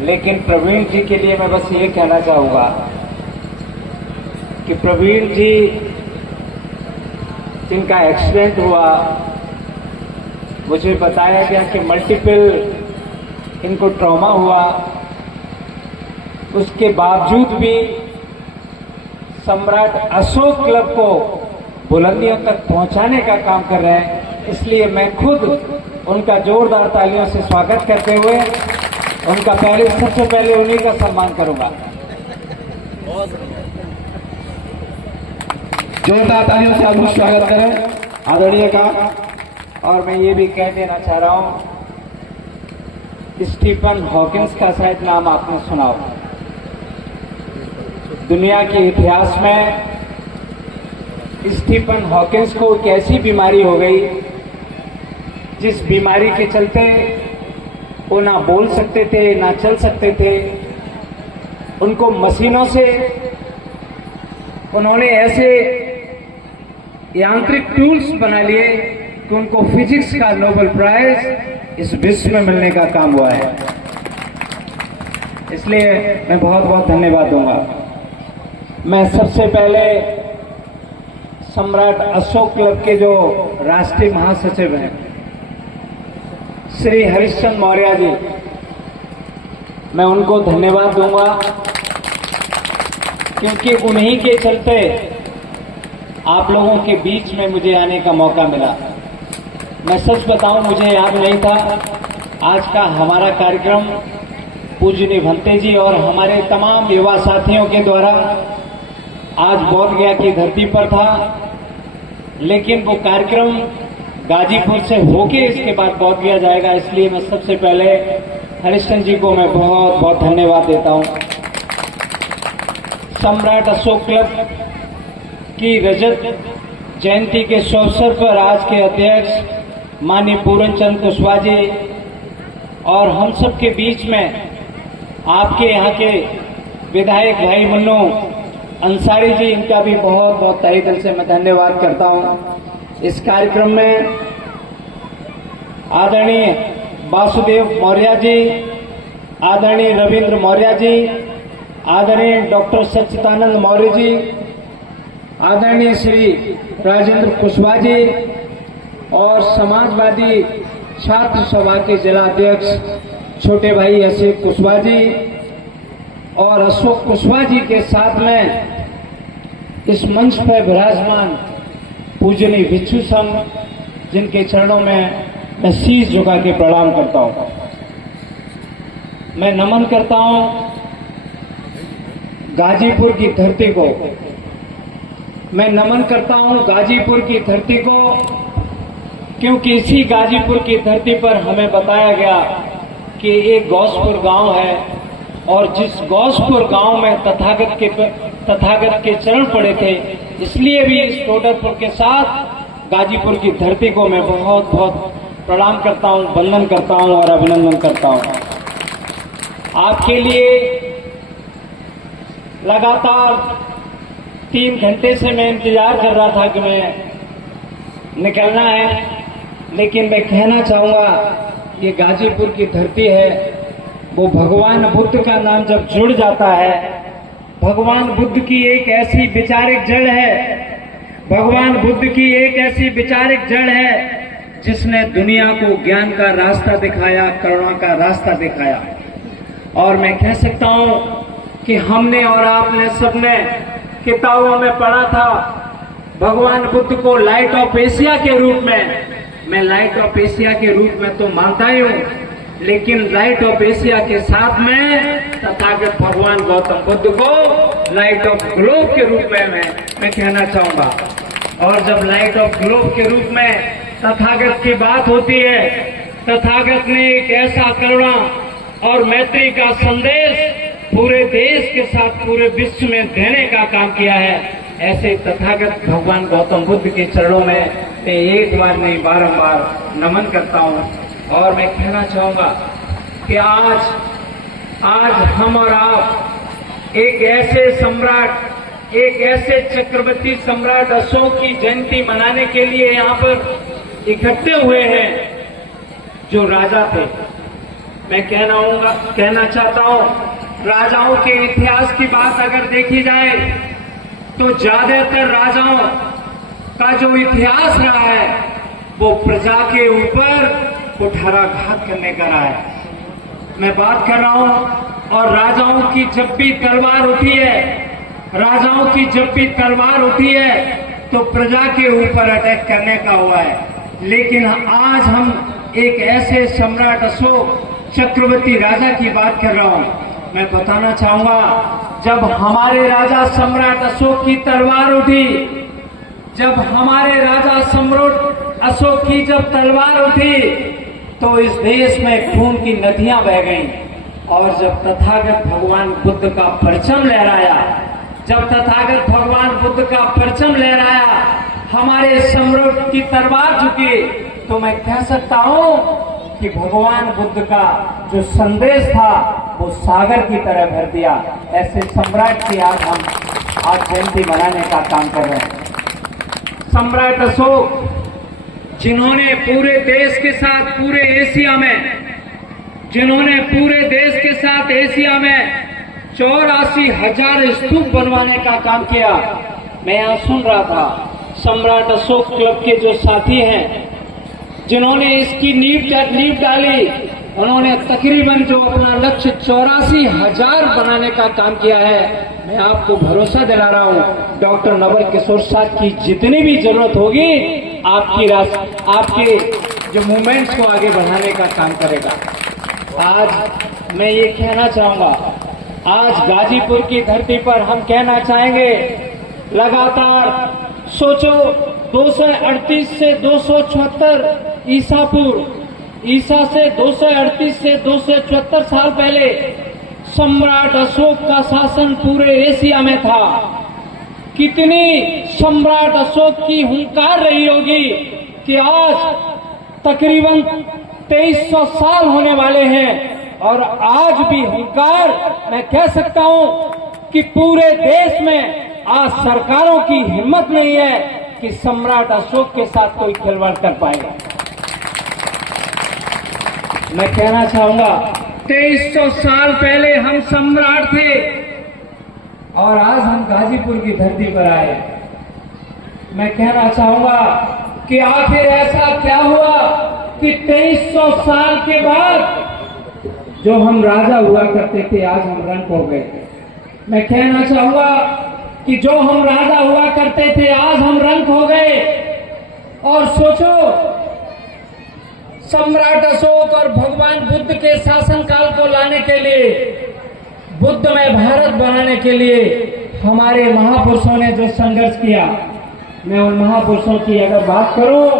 लेकिन प्रवीण जी के लिए मैं बस ये कहना चाहूँगा कि प्रवीण जी जिनका एक्सीडेंट हुआ, मुझे बताया गया कि मल्टीपल इनको ट्रॉमा हुआ, उसके बावजूद भी सम्राट अशोक क्लब को बुलंदियों तक पहुंचाने का काम कर रहे हैं। इसलिए मैं खुद उनका जोरदार तालियों से स्वागत करते हुए उनका सबसे पहले उन्हीं का सम्मान करूंगा। जोरदार तालियों से आप स्वागत करें आदरणीय का। और मैं ये भी कह देना चाह रहा हूं, स्टीफन हॉकिंस का शायद नाम आपने सुना हो। दुनिया के इतिहास में स्टीफन हॉकिंस को एक ऐसी बीमारी हो गई जिस बीमारी के चलते वो ना बोल सकते थे, ना चल सकते थे। उनको मशीनों से उन्होंने ऐसे यांत्रिक टूल्स बना लिए कि उनको फिजिक्स का नोबेल प्राइज इस विश्व में मिलने का काम हुआ है। इसलिए मैं बहुत बहुत धन्यवाद दूंगा। मैं सबसे पहले सम्राट अशोक क्लब के जो राष्ट्रीय महासचिव हैं श्री हरिश्चंद्र मौर्य जी, मैं उनको धन्यवाद दूंगा क्योंकि उन्हीं के चलते आप लोगों के बीच में मुझे आने का मौका मिला। मैं सच बताऊं, मुझे याद नहीं था आज का हमारा कार्यक्रम पूजनीय भंते जी और हमारे तमाम युवा साथियों के द्वारा आज बोधगया की धरती पर था, लेकिन वो कार्यक्रम गाजीपुर से होके इसके बाद बोधगया जाएगा। इसलिए मैं सबसे पहले हरिश्चंद्र जी को मैं बहुत बहुत धन्यवाद देता हूं। सम्राट अशोक क्लब की रजत जयंती के शुभ अवसर पर आज के अध्यक्ष माननीय पूरन चंद कुशवाहा जी और हम सब के बीच में आपके यहाँ के विधायक भाई मुन्नू अंसारी जी, इनका भी बहुत बहुत तहे दिल से मैं धन्यवाद करता हूं। इस कार्यक्रम में आदरणीय वासुदेव मौर्य जी, आदरणीय रविंद्र मौर्य जी, आदरणीय डॉक्टर सच्चिदानंद मौर्य जी, आदरणीय श्री राजेंद्र कुशवाहा जी और समाजवादी छात्र सभा के जिला अध्यक्ष छोटे भाई अशोक कुशवाहा जी और अशोक कुशवाहा जी के साथ में इस मंच पर विराजमान पूजनीय भिक्षु संघ, जिनके चरणों में मैं शीश झुका के प्रणाम करता हूं। मैं नमन करता हूं गाजीपुर की धरती को। मैं नमन करता हूं गाजीपुर की धरती को क्योंकि इसी गाजीपुर की धरती पर हमें बताया गया कि एक गौसपुर गांव है और जिस गौसपुर गांव में तथागत के चरण पड़े थे, इसलिए भी इस टोडरपुर के साथ गाजीपुर की धरती को मैं बहुत बहुत प्रणाम करता हूं, वंदन करता हूं और अभिनंदन करता हूं। आपके लिए लगातार 3 घंटे से मैं इंतजार कर रहा था कि मैं निकलना है, लेकिन मैं कहना चाहूंगा ये गाजीपुर की धरती है। वो भगवान बुद्ध का नाम जब जुड़ जाता है, भगवान बुद्ध की एक ऐसी विचारिक जड़ है, भगवान बुद्ध की एक ऐसी विचारिक जड़ है जिसने दुनिया को ज्ञान का रास्ता दिखाया, करुणा का रास्ता दिखाया। और मैं कह सकता हूं कि हमने और आपने सबने किताबों में पढ़ा था भगवान बुद्ध को लाइट ऑफ एशिया के रूप में। मैं लाइट ऑफ एशिया के रूप में तो मानता ही हूं, लेकिन लाइट ऑफ एशिया के साथ में तथागत भगवान गौतम बुद्ध को लाइट ऑफ ग्लोब के रूप में मैं कहना चाहूंगा। और जब लाइट ऑफ ग्लोब के रूप में तथागत की बात होती है, तथागत ने एक ऐसा करुणा और मैत्री का संदेश पूरे देश के साथ पूरे विश्व में देने का काम किया है। ऐसे तथागत भगवान गौतम बुद्ध के चरणों में मैं एक बार नहीं बारंबार नमन करता हूं। और मैं कहना चाहूंगा कि आज हम और आप एक ऐसे सम्राट, एक ऐसे चक्रवर्ती सम्राट अशोक की जयंती मनाने के लिए यहाँ पर इकट्ठे हुए हैं जो राजा थे, मैं कहना चाहता हूं, राजाओं के इतिहास की बात अगर देखी जाए तो ज्यादातर राजाओं का जो इतिहास रहा है वो प्रजा के ऊपर कुठाराघात करने का रहा है। मैं बात कर रहा हूं, और राजाओं की जब भी तलवार उठी है, राजाओं की जब भी तलवार उठी है तो प्रजा के ऊपर अटैक करने का हुआ है। लेकिन आज हम एक ऐसे सम्राट अशोक चक्रवर्ती राजा की बात कर रहा हूं। मैं बताना चाहूंगा, जब हमारे राजा सम्राट अशोक की तलवार उठी, जब हमारे राजा सम्राट अशोक की जब तलवार उठी तो इस देश में खून की नदियां बह गईं। और जब तथागत भगवान बुद्ध का परचम लहराया, जब तथागत भगवान बुद्ध का परचम लहराया, हमारे सम्राट की तलवार झुकी, तो मैं कह सकता हूं कि भगवान बुद्ध का जो संदेश था वो सागर की तरह भर दिया। ऐसे सम्राट की आज हम जयंती मनाने का काम कर रहे हैं। सम्राट अशोक, जिन्होंने पूरे देश के साथ पूरे एशिया में, जिन्होंने पूरे देश के साथ एशिया में 84,000 स्तूप बनवाने का काम किया। मैं यहाँ सुन रहा था, सम्राट अशोक क्लब के जो साथी हैं जिन्होंने इसकी नींव डाली, उन्होंने तकरीबन जो अपना लक्ष्य 84,000 बनाने का काम किया है। मैं आपको भरोसा दिला रहा हूँ, डॉक्टर नवल किशोर साहब की जितनी भी जरूरत होगी आपके जो मूवमेंट्स को आगे बढ़ाने का काम करेगा। आज मैं ये कहना चाहूंगा, आज गाजीपुर की धरती पर हम कहना चाहेंगे, लगातार सोचो 238 से 274 ईसा से 238 से 274 साल पहले सम्राट अशोक का शासन पूरे एशिया में था। कितनी सम्राट अशोक की हुंकार रही होगी कि आज तकरीबन 2300 साल होने वाले हैं, और आज भी हुंकार, मैं कह सकता हूं कि पूरे देश में आज सरकारों की हिम्मत नहीं है कि सम्राट अशोक के साथ कोई खिलवाड़ कर पाएगा। मैं कहना चाहूंगा, 2300 साल पहले हम सम्राट थे और आज हम गाजीपुर की धरती पर आए। मैं कहना चाहूंगा कि आखिर ऐसा क्या हुआ कि 2300 साल के बाद जो हम राजा हुआ करते थे आज हम रंक हो गए। मैं कहना चाहूंगा कि जो हम राजा हुआ करते थे आज हम रंक हो गए। और सोचो, सम्राट अशोक और भगवान बुद्ध के शासनकाल को लाने के लिए, बुद्धमय भारत बनाने के लिए हमारे महापुरुषों ने जो संघर्ष किया, मैं उन महापुरुषों की अगर बात करूं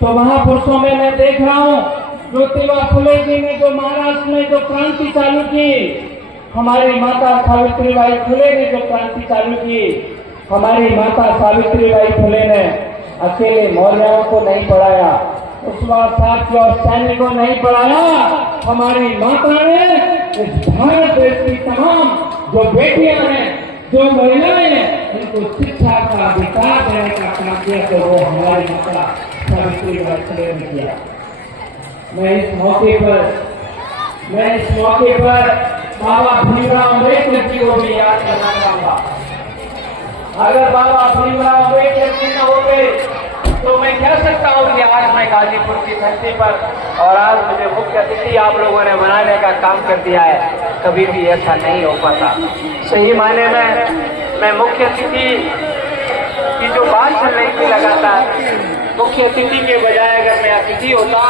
तो महापुरुषों में मैं देख रहा हूं, ज्योतिबा फुले जी ने जो महाराष्ट्र में जो क्रांति चालू की, हमारी माता सावित्रीबाई फुले ने जो क्रांति चालू की, हमारी माता सावित्रीबाई फुले ने अकेले मौर्यों को नहीं पढ़ाया, उस बात साथ और सैनिक को नहीं पढ़ाया, हमारी माता ने इस भारत देश की तमाम जो बेटियां हैं, जो महिलाएं हैं, उनको शिक्षा का अधिकार देने का काम किया, तो वो हमारी माता सावित्रीबाई फुले ने किया। मैं इस मौके पर बाबा भीमराव अम्बेडकर जी को भी याद करना चाहूंगा। अगर बाबा भीमराव अम्बेडकर जी न होते तो मैं कह सकता हूं कि आज मैं गाजीपुर की धरती पर, और आज मुझे मुख्य अतिथि आप लोगों ने बनाने का काम कर दिया है, कभी भी ऐसा नहीं हो पाता। सही मायने में मैं मुख्य अतिथि की जो बात चल रही थी लगातार, मुख्य अतिथि के बजाय अगर मैं अतिथि होता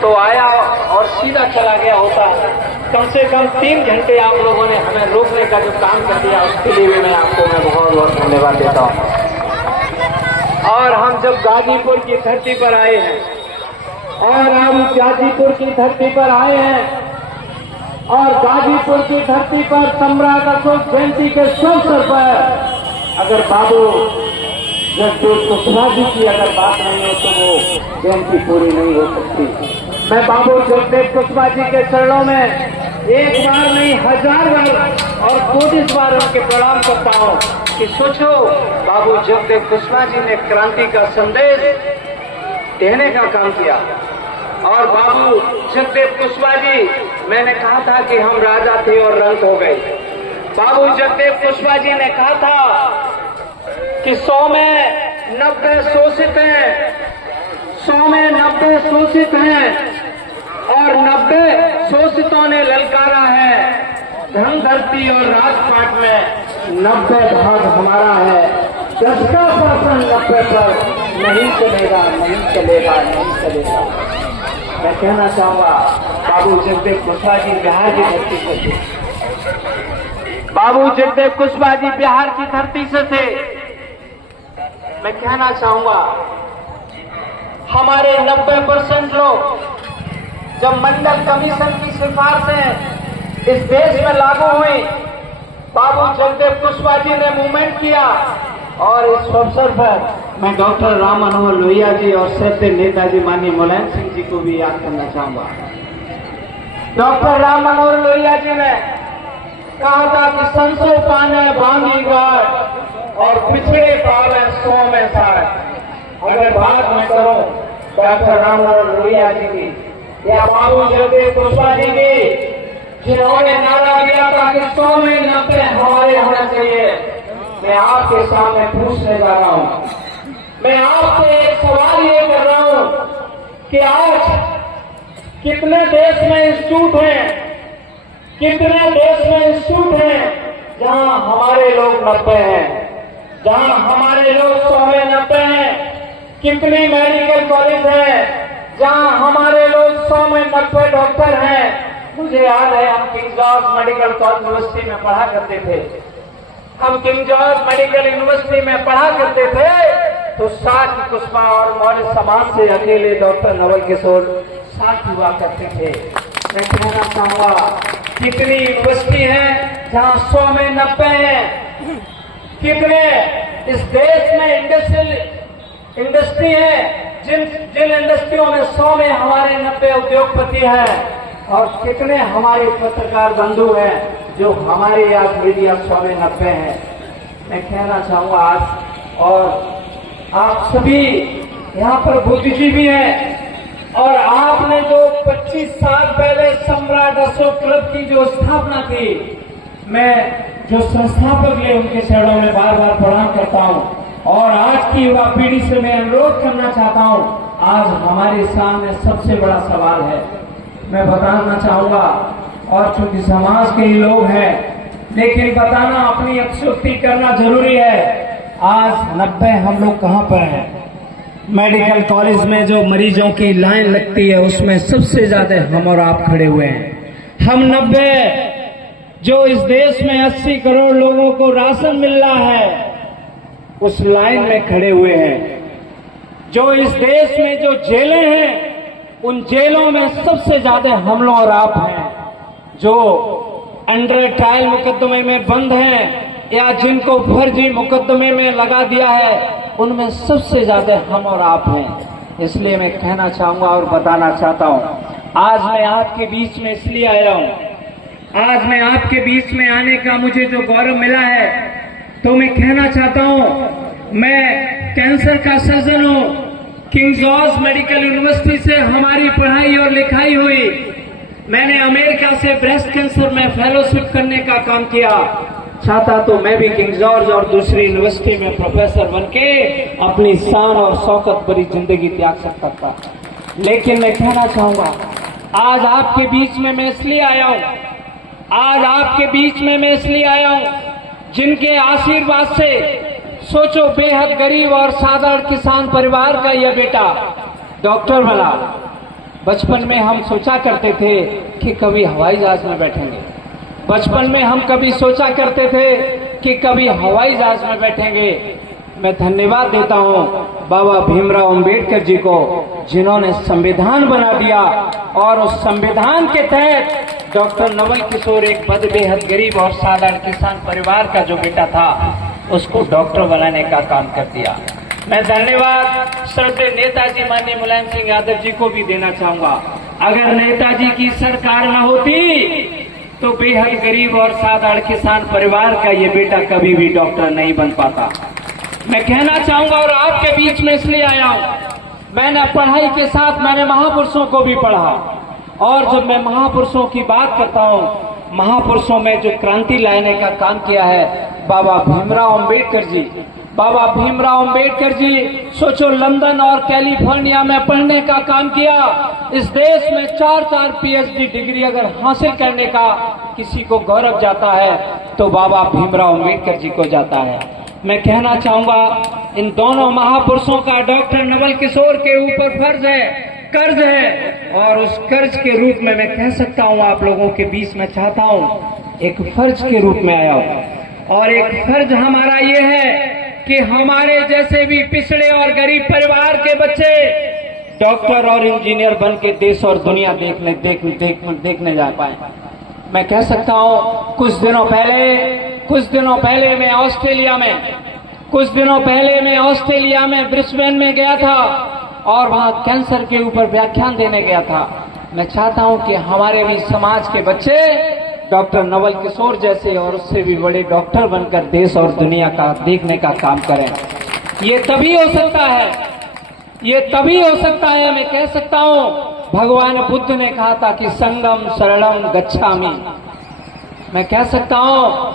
तो आया और सीधा चला गया होता। कम से कम 3 घंटे आप लोगों ने हमें रोकने का जो काम कर दिया, उसके लिए भी मैं बहुत बहुत धन्यवाद देता हूँ। और हम जब गाजीपुर की धरती पर आए हैं, और हम गाजीपुर की धरती पर आए हैं, और गाजीपुर की धरती पर सम्राट अशोक जयंती के अवसर पर अगर बाबू जगदेव कुशवाहा जी की अगर बात नहीं हो तो वो जयंती पूरी नहीं हो सकती। मैं बाबू जगदेव कुशवाहा जी के चरणों में एक बार नहीं 1000 बार और 25 बार उनके प्रणाम करता हूँ कि सोचो, बाबू जगदेव कुशवाहा जी ने क्रांति का संदेश देने का काम किया, और बाबू जगदेव कुशवाहा जी मैंने कहा था कि हम राजा थे और रंक हो गए। बाबू जगदेव कुशवाहा जी ने कहा था कि 100 में 90 शोषित हैं, 100 में 90 शोषित हैं और 90 शोषितों ने ललकारा है। धन धरती और राजपाट में 90 भाग हमारा है। 10 का शासन 90 पर नहीं चलेगा, नहीं चलेगा, नहीं चलेगा। मैं कहना चाहूंगा बाबू जगदेव कुशवाहा जी बिहार की धरती से थे। बाबू जगदेव कुशवाहा जी बिहार की धरती से थे। मैं कहना चाहूंगा हमारे 90% लोग जब मंडल कमीशन की सिफारिशें इस देश में लागू हुई, बाबू जगदेव कुशवाहा जी ने मूवमेंट किया और इस अवसर पर मैं डॉक्टर राम मनोहर लोहिया जी और सत्य नेताजी माननीय मुलायम सिंह जी को भी याद करना चाहूंगा। डॉक्टर राम मनोहर लोहिया जी ने कहा था कि 100 पाने बांधी गांठ और पिछड़े पावे 100 में 60। अगर बात मैं करूं डॉक्टर राम मनोहर लोहिया जी की या बाबू जगदेव कुशवाहा जी की, जिन्होंने नारा दिया था कि 100 में 90 हमारे होना चाहिए, मैं आपके सामने पूछने जा रहा हूं। मैं आपसे एक सवाल ये कर रहा हूं कि आज कितने देश में इंस्टीट्यूट हैं, कितने देश में इंस्टीट्यूट हैं जहां हमारे लोग 90 हैं, जहां हमारे लोग 100 में 90 हैं। कितनी मेडिकल कॉलेज है जहां हमारे लोग 100 में 90 डॉक्टर हैं। मुझे याद है हम king George medical college university में पढ़ा करते थे। हम किंग जॉर्ज मेडिकल यूनिवर्सिटी में पढ़ा करते थे तो साथ कुशवाहा और मौर्य समाज से अकेले डॉक्टर नवल किशोर साथ हुआ करते थे। मैं कहना चाहूंगा कितनी यूनिवर्सिटी है जहां 100 में 90 हैं। कितने इस देश में इंडस्ट्री है जिन इंडस्ट्रियों में 100 में हमारे 90 उद्योगपति हैं और कितने हमारे पत्रकार बंधु हैं जो हमारे आज मीडिया 100 में 90 हैं। मैं कहना चाहूंगा आज और आप सभी यहाँ पर बुद्धिजीवी हैं और आपने जो 25 साल पहले सम्राट अशोक क्लब की जो स्थापना की, मैं जो संस्थापक है उनके चरणों में बार बार प्रणाम करता हूं और आज की युवा पीढ़ी से मैं अनुरोध करना चाहता हूं। आज हमारे सामने सबसे बड़ा सवाल है, मैं बताना चाहूंगा और चूंकि समाज के ही लोग हैं लेकिन बताना अपनी अक्षुक्ति करना जरूरी है। आज 90 हम लोग कहां पर हैं? मेडिकल कॉलेज में जो मरीजों की लाइन लगती है उसमें सबसे ज्यादा हम और आप खड़े हुए हैं। हम 90 जो इस देश में 80 करोड़ लोगों को राशन मिल रहा है उस लाइन में खड़े हुए हैं। जो इस देश में जो जेलें हैं उन जेलों में सबसे ज्यादा हम लोग और आप हैं। जो अंडर ट्रायल मुकदमे में बंद हैं या जिनको फर्जी मुकदमे में लगा दिया है उनमें सबसे ज्यादा हम और आप हैं। इसलिए मैं कहना चाहूंगा और बताना चाहता हूं, आज मैं आपके बीच में इसलिए आया हूं, आज मैं आपके बीच में आने का मुझे जो गौरव मिला है तो मैं कहना चाहता हूं मैं कैंसर का सर्जन हूं। किंग जॉर्ज मेडिकल यूनिवर्सिटी से हमारी पढ़ाई और लिखाई हुई। मैंने अमेरिका से ब्रेस्ट कैंसर में फेलोशिप करने का काम किया। चाहता तो मैं भी किंग जॉर्ज और दूसरी यूनिवर्सिटी में प्रोफेसर बनके अपनी शान और शौकत भरी जिंदगी त्याग सकता था, लेकिन मैं कहना चाहूंगा आज आपके बीच में मैं इसलिए आया हूं, आज आपके बीच में मैं इसलिए आया हूं जिनके आशीर्वाद से सोचो बेहद गरीब और साधारण किसान परिवार का यह बेटा डॉक्टर बना। बचपन में हम सोचा करते थे कि कभी हवाई जहाज में बैठेंगे, बचपन में हम कभी सोचा करते थे कि कभी हवाई जहाज में बैठेंगे। मैं धन्यवाद देता हूं बाबा भीमराव अंबेडकर जी को जिन्होंने संविधान बना दिया और उस संविधान के तहत डॉक्टर नवल किशोर एक बेहद गरीब और साधारण किसान परिवार का जो बेटा था उसको डॉक्टर बनाने का काम कर दिया। मैं धन्यवाद श्रद्धेय नेताजी माननीय मुलायम सिंह यादव जी को भी देना चाहूंगा। अगर नेताजी की सरकार न होती तो बेहद गरीब और साधारण किसान परिवार का ये बेटा कभी भी डॉक्टर नहीं बन पाता। मैं कहना चाहूंगा और आपके बीच में इसलिए आया हूं, मैंने पढ़ाई के साथ मैंने महापुरुषों को भी पढ़ा और जब मैं महापुरुषों की बात करता हूँ, महापुरुषों में जो क्रांति लाने का काम किया है बाबा भीमराव अंबेडकर जी। बाबा भीमराव अंबेडकर जी सोचो, लंदन और कैलिफोर्निया में पढ़ने का काम किया। इस देश में 4-4 पीएचडी डिग्री अगर हासिल करने का किसी को गौरव जाता है तो बाबा भीमराव अंबेडकर जी को जाता है। मैं कहना चाहूंगा, इन दोनों महापुरुषों का डॉक्टर नवल किशोर के ऊपर फर्ज है, कर्ज है, और उस कर्ज के रूप में मैं कह सकता हूं आप लोगों के बीच में चाहता हूं एक फर्ज के रूप में आया हूं। और एक फर्ज हमारा ये है कि हमारे जैसे भी पिछड़े और गरीब परिवार के बच्चे डॉक्टर और इंजीनियर बन के देश और दुनिया देखने जा पाए। मैं कह सकता हूं, कुछ दिनों पहले मैं ऑस्ट्रेलिया में ब्रिस्बेन में गया था और वहां कैंसर के ऊपर व्याख्यान देने गया था। मैं चाहता हूं कि हमारे भी समाज के बच्चे डॉक्टर नवल किशोर जैसे और उससे भी बड़े डॉक्टर बनकर देश और दुनिया का देखने का काम करें। ये तभी हो सकता है, मैं कह सकता हूं, भगवान बुद्ध ने कहा था कि संगम शरणम गच्छामि। मैं कह सकता हूं,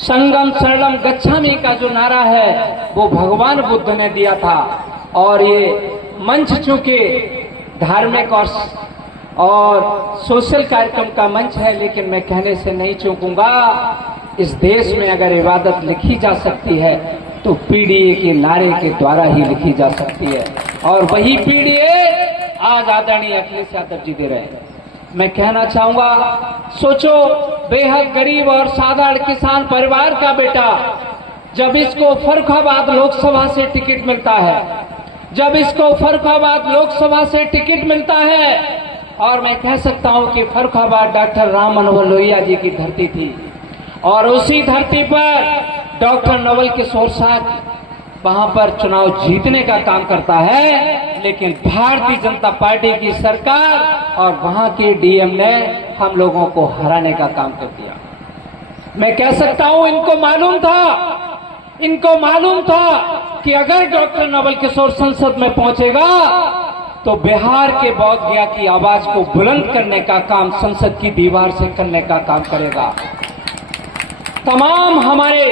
संगम शरणम गच्छामि का जो नारा है वो भगवान बुद्ध ने दिया था। और ये मंच चूंकि धार्मिक और सोशल कार्यक्रम का मंच है, लेकिन मैं कहने से नहीं चूकूंगा, इस देश में अगर इबादत लिखी जा सकती है तो पीडीए के नारे के द्वारा ही लिखी जा सकती है। और वही पीडीए आज आदरणीय अखिलेश यादव जी दे रहे हैं। मैं कहना चाहूंगा, सोचो, बेहद गरीब और साधारण किसान परिवार का बेटा जब इसको फर्रुखाबाद लोकसभा से टिकट मिलता है, और मैं कह सकता हूं कि फर्रुखाबाद डॉक्टर राम मनोहर लोहिया जी की धरती थी, और उसी धरती पर डॉक्टर नवल किशोर साहब वहां पर चुनाव जीतने का काम करता है, लेकिन भारतीय जनता पार्टी की सरकार और वहां के डीएम ने हम लोगों को हराने का काम कर दिया। मैं कह सकता हूं, इनको मालूम था कि अगर डॉक्टर नवल किशोर संसद में पहुंचेगा तो बिहार के बौद्ध गया की आवाज को बुलंद करने का काम संसद की दीवार से करने का काम करेगा। तमाम हमारे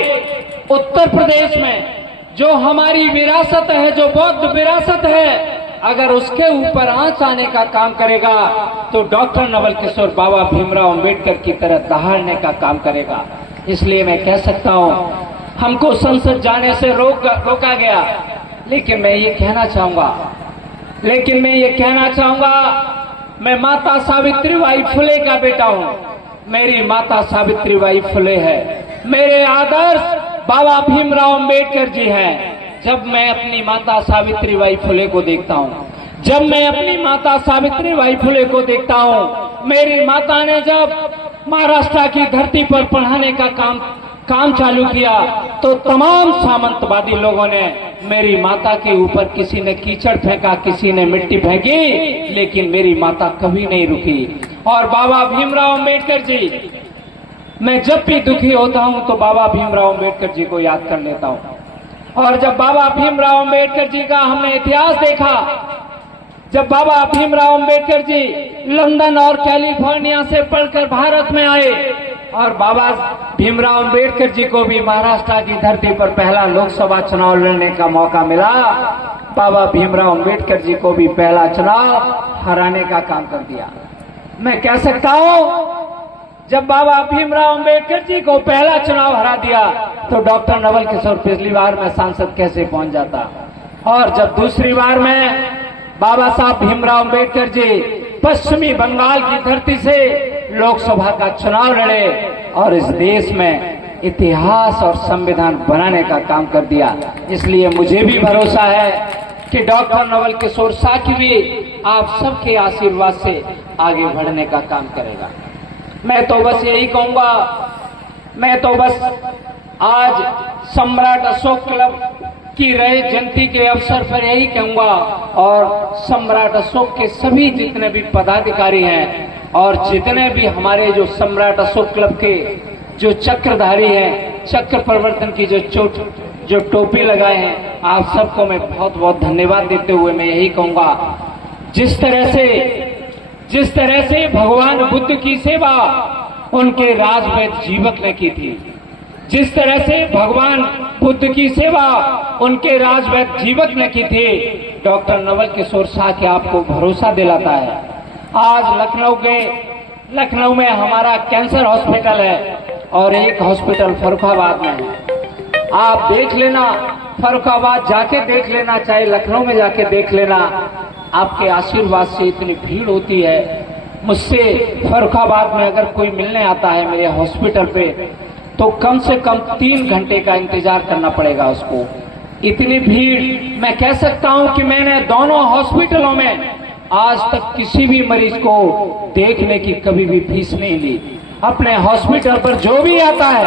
उत्तर प्रदेश में जो हमारी विरासत है, जो बौद्ध विरासत है, अगर उसके ऊपर आंच आने का काम करेगा तो डॉक्टर नवल किशोर बाबा भीमराव अंबेडकर की तरह दहाड़ने का काम करेगा। इसलिए मैं कह सकता हूं, हमको संसद जाने से रोका गया, लेकिन मैं ये कहना चाहूंगा, मैं माता सावित्रीबाई फुले का बेटा हूं। मेरी माता सावित्रीबाई फुले है, मेरे आदर्श बाबा भीमराव अंबेडकर जी हैं। जब मैं अपनी माता सावित्रीबाई फुले को देखता हूं, मेरी माता ने जब महाराष्ट्र की धरती पर पढ़ाने का काम चालू किया तो तमाम सामंतवादी लोगों ने मेरी माता के ऊपर, किसी ने कीचड़ फेंका, किसी ने मिट्टी फेंकी, लेकिन मेरी माता कभी नहीं रुकी। और बाबा भीमराव अंबेडकर जी, मैं जब भी दुखी होता हूं तो बाबा भीमराव अंबेडकर जी को याद कर लेता हूं। और जब बाबा भीमराव अंबेडकर जी का हमने इतिहास देखा, जब बाबा भीमराव अंबेडकर जी लंदन और कैलिफोर्निया से पढ़कर भारत में आए, और बाबा भीमराव अंबेडकर जी को भी महाराष्ट्र की धरती पर पहला लोकसभा चुनाव लड़ने का मौका मिला, बाबा भीमराव अंबेडकर जी को भी पहला चुनाव हराने का काम कर दिया। मैं कह सकता हूं, जब बाबा भीमराव अंबेडकर जी को पहला चुनाव हरा दिया तो डॉक्टर नवल किशोर पिछली बार में सांसद कैसे पहुंच जाता। और जब दूसरी बार में बाबा साहब भीमराव अंबेडकर जी पश्चिमी बंगाल की धरती से लोकसभा का चुनाव लड़े और इस देश में इतिहास और संविधान बनाने का काम कर दिया। इसलिए मुझे भी भरोसा है कि डॉक्टर नवल किशोर साहब भी आप सबके आशीर्वाद से आगे बढ़ने का काम करेगा। मैं तो बस यही कहूंगा, आज सम्राट अशोक क्लब की रहे जयंती के अवसर पर यही कहूंगा, और सम्राट अशोक के सभी जितने भी पदाधिकारी हैं और जितने भी हमारे जो सम्राट अशोक क्लब के जो चक्रधारी हैं, चक्र परिवर्तन की जो टोपी लगाए हैं, आप सबको मैं बहुत बहुत धन्यवाद देते हुए मैं यही कहूंगा, जिस तरह से जिस तरह से भगवान बुद्ध की सेवा उनके राजवैद्य जीवक ने की थी, जिस तरह से भगवान बुद्ध की सेवा उनके राजवैद्य जीवक ने की थी, डॉक्टर नवल किशोर शाह के आपको भरोसा दिलाता है। आज लखनऊ में हमारा कैंसर हॉस्पिटल है और एक हॉस्पिटल फर्रुखाबाद में है। आप देख लेना, फर्रुखाबाद जाके देख लेना, चाहे लखनऊ में जाके देख लेना, आपके आशीर्वाद से इतनी भीड़ होती है। मुझसे फर्रुखाबाद में अगर कोई मिलने आता है मेरे हॉस्पिटल पे, तो कम से कम 3 घंटे का इंतजार करना पड़ेगा उसको। इतनी भीड़, मैं कह सकता हूं कि मैंने दोनों हॉस्पिटलों में आज तक किसी भी मरीज को देखने की कभी भी फीस नहीं ली। अपने हॉस्पिटल पर जो भी आता है,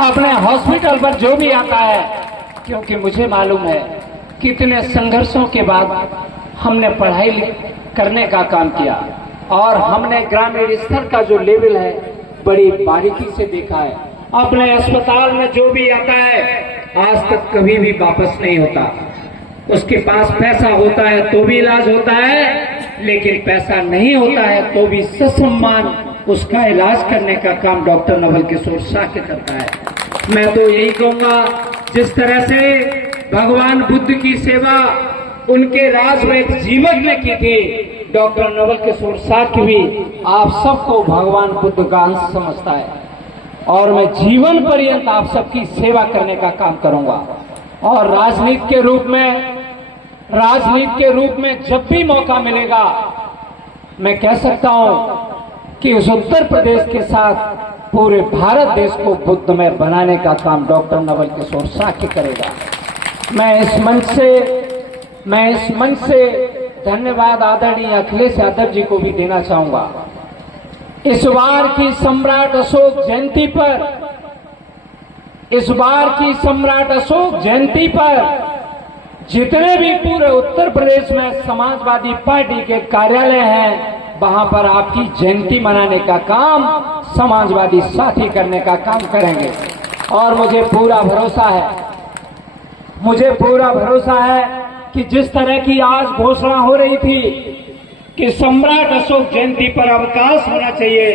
अपने हॉस्पिटल पर जो भी आता है, क्योंकि मुझे मालूम है कितने संघर्षों के बाद हमने पढ़ाई करने का काम किया और हमने ग्रामीण स्तर का जो लेवल है बड़ी बारीकी से देखा है। अपने अस्पताल में जो भी आता है आज तक कभी भी वापस नहीं होता। उसके पास पैसा होता है तो भी इलाज होता है, लेकिन पैसा नहीं होता है तो भी ससम्मान उसका इलाज करने का काम डॉक्टर नवल किशोर शाह के करता है। मैं तो यही कहूंगा, जिस तरह से भगवान बुद्ध की सेवा उनके राजवैद्य जीवक ने की थी, डॉक्टर नवल किशोर शाह की भी आप सबको भगवान बुद्ध का अंश समझता है और मैं जीवन पर्यंत आप सबकी सेवा करने का काम करूंगा। और राजनीति के रूप में जब भी मौका मिलेगा, मैं कह सकता हूं कि उस उत्तर प्रदेश के साथ पूरे भारत देश को बुद्धमय बनाने का काम डॉक्टर नवल किशोर शाह के करेगा। मैं इस मंच से धन्यवाद आदरणीय अखिलेश यादव जी को भी देना चाहूंगा। इस बार की सम्राट अशोक जयंती पर जितने भी पूरे उत्तर प्रदेश में समाजवादी पार्टी के कार्यालय हैं, वहां पर आपकी जयंती मनाने का काम समाजवादी साथी करने का काम करेंगे। और मुझे पूरा भरोसा है कि जिस तरह की आज घोषणा हो रही थी कि सम्राट अशोक जयंती पर अवकाश होना चाहिए,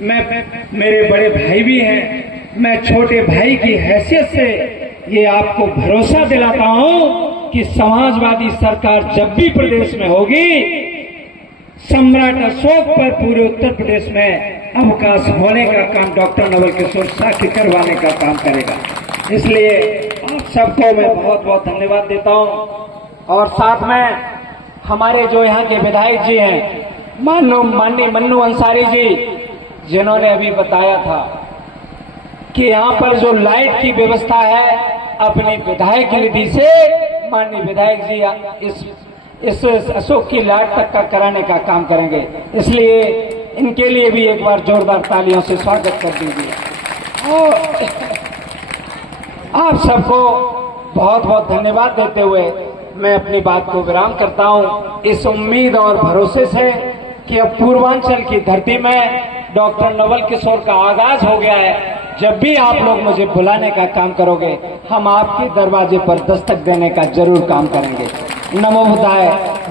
मेरे बड़े भाई भी हैं, मैं छोटे भाई की हैसियत से ये आपको भरोसा दिलाता हूं कि समाजवादी सरकार जब भी प्रदेश में होगी, सम्राट अशोक पर पूरे उत्तर प्रदेश में अवकाश होने का काम डॉक्टर नवल किशोर शाह के करवाने का काम करेगा। इसलिए आप सबको मैं बहुत बहुत धन्यवाद देता हूं। और साथ में हमारे जो यहाँ के विधायक जी हैं, माननीय मन्नू अंसारी जी, जिन्होंने अभी बताया था कि यहाँ पर जो लाइट की व्यवस्था है अपनी विधायक निधि से माननीय विधायक जी इस अशोक की लाइट तक का कराने का काम करेंगे। इसलिए इनके लिए भी एक बार जोरदार तालियों से स्वागत कर दीजिए। और आप सबको बहुत बहुत धन्यवाद देते हुए मैं अपनी बात को विराम करता हूं, इस उम्मीद और भरोसे से कि अब पूर्वांचल की धरती में डॉक्टर नवल किशोर का आगाज हो गया है। जब भी आप लोग मुझे बुलाने का काम करोगे, हम आपके दरवाजे पर दस्तक देने का जरूर काम करेंगे। नमो बुद्धाय,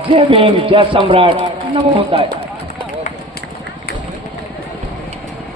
जय भीम, जय सम्राट, नमो बुद्धाय।